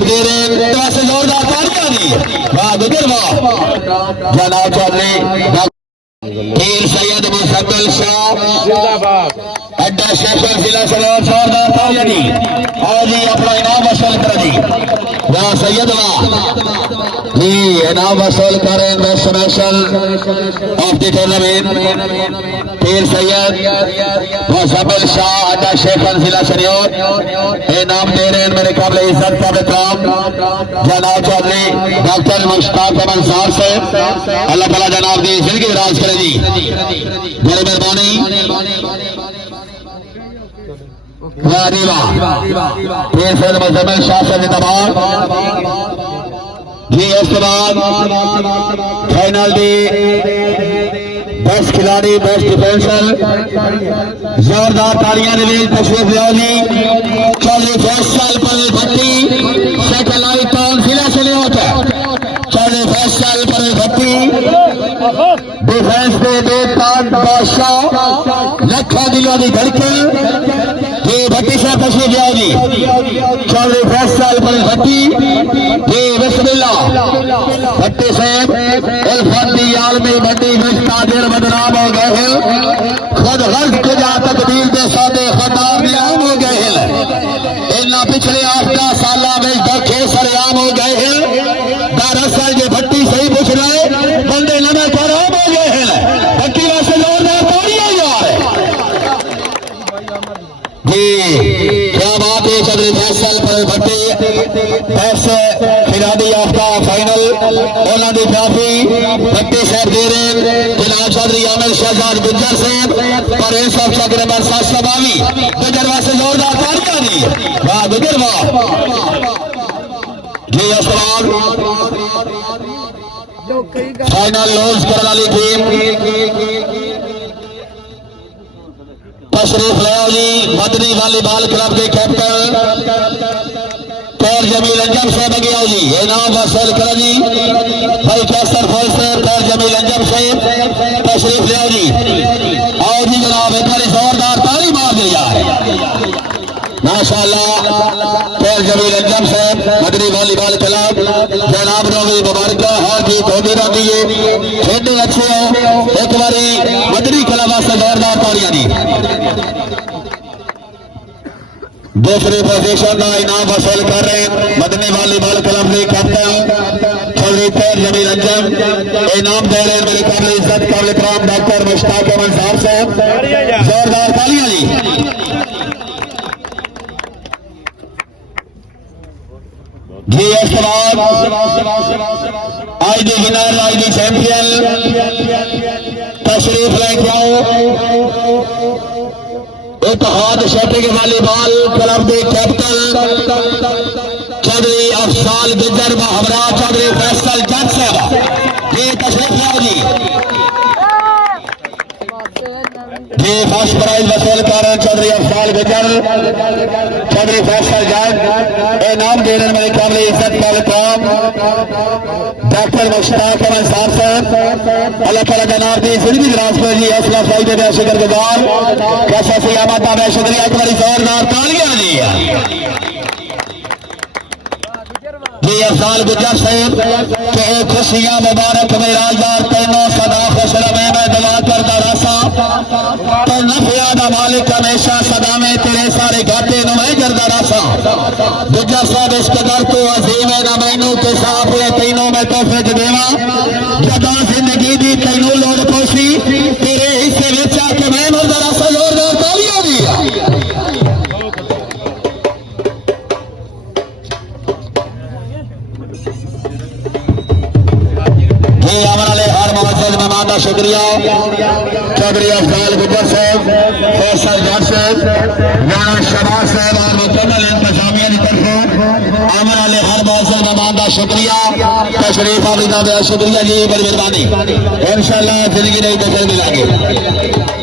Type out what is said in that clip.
साहब दे रहे हैं से जोरदार तालियां दी। वाह गुजर वाह जनाब चौधरी पीर सैयद मुसब्बिल शाह जिंदाबाद अड्डा शेखर जिला सदर जोरदार तालियां दी और जी अपना इनाम वसूल कर जी। वाह सैयद वाह जी इनाम वसूल करें the special of the tournament पीर सैयद मुसब्बिल शाह अड्डा शेखर जिला सदर इनाम दे रहे हैं मेरे काबिल इज्जत का एहतराम जनाब चौधरी डॉक्टर मुश्ताक अहमद साहब से। अल्लाह ताला जनाब की जिंदगी दराज करे जी। बड़ी मेहरबानी पीर सैयद मुसब्बिल शाह से जिंदाबाद जी। इसके बाद फाइनल दी 10 खिलाड़ी बेस्ट डिफेंसर जोरदार तालियां दी तशरीफ लिया जी। चौधरी फैसल पर भट्टी सैटेलाइट टाउन जिला से ले होता है। चौधरी फैसल पर भट्टी डिफेंस पे बेताज बादशाह लखा दिलों की धड़कन ये भट्टी से तशरीफ लिया जी। चौधरी फैसल पर भट्टी ये बिस्मिल्लाह भट्टी साहब उल्फती आलमी भट्टी तादिर बदनाम हो गए हैं। खुद गर्ज खुजा तकदीर के सादे खताब नियाम हो गए हैं। इन्ना पिछले 8 साल में धोखे सरेआम हो गए हैं। दरअसल जो भट्टी सही पूछ रहे बंदे नवे खराब हो गए हैं। भट्टी वैसे जोरदार तालियां यार जी। क्या बात है। चौधरी फैसल पर भट्टी ऐसे खिलाड़ी याफ्ता फाइनल उन्होंने ट्रॉफी भट्टी साहब दे रहे जनाब चौधरी आमिर शहजाद गुज्जर साहब और इन सब चक्र नंबर 722 गुज्जर वास्ते जोरदार तालियां दी। वाह गुज्जर वाह जी। अस्सलाम फाइनल लॉन्च करने वाली टीम तशरीफ लाओ जी। मदनी वॉलीबॉल क्लब के कैप्टन तैर जमील अंजम साहब आगे आओ जी। इनाम वसूल करो जी। भाई कैसर फौज से तैर जमील अंजम साहब तशरीफ लाओ जी। आओ जी जनाब एक बार जोरदार ताली मार दी जाए माशाअल्लाह। तैर जमील अंजम साहब मदनी वॉलीबॉल क्लब जनाब नौवीं मुबारक हर जीत होती रहती है। खेडे अच्छे हो एक बारी मदनी क्लब वास्ते जोरदार तालियां दी। दूसरी पोजीशन का इनाम वसूल कर रहे हैं मदनी वॉलीबॉल क्लब के कैप्टन चौधरी तैर जमील अंजम। इनाम दे रहे हैं मेरे काबिल इज्जत काबिल एहतराम डॉक्टर मुश्ताक अहमद साहब से। जोरदार तालियां जी। जी इसके बाद आज दी विनर आज दी चैंपियन तशरीफ लेके आओ इत्तेहाद शहरी के वॉलीबॉल क्लब के कैप्टन चौधरी अफसाल गुज्जर हमरा चौधरी फैसल जज साहब ये तशरीफ लाओ जी। जी फर्स्ट प्राइज वसूल कर चौधरी अफसाल गुज्जर चौधरी फैसल जज। इनाम दे रहे मेरे काबिल इज्जत काम डॉक्टर मुश्ताक अहमद साहब। अल्लाह ताला जनाब की जिंदगी दराज कर जी। हौसला अफजाई दे शुक्रगुजार कैसा सियामत है शुक्रिया। एक बार जोरदार तालियां जी। जी अफसाल गुज्जर साहब के खुशियां मुबारक मेराजदार तीनों सदा खुश रहे। मैं दुआ करता रसा तो नफिया मालिक हमेशा सदा में तेरे सारे घाटे नु मैं करता रसा। गुज्जर साहब इस कदर तो अजीम है ना मैनू के साफ हुए तीनों में तोहफे देवा जदा जिंदगी दी तैनू लोड़ पोसी तेरे हिस्से विच आके मैं जरा सा जोरदार तालियां दी। हमारे हर मौजूद मेहमान का शुक्रिया चौधरी अफजाल गुज्जर साहब फैसल जज साहब राणा शबाज साहब और मुकम्मल इंतजामिया की तरफ हमारे हर मौजूद मेहमान का शुक्रिया तशरीफ आविदा शुक्रिया जी। बड़ी मेहरबानी इंशाअल्लाह जिंदगी नहीं तो फिर मिलेंगे।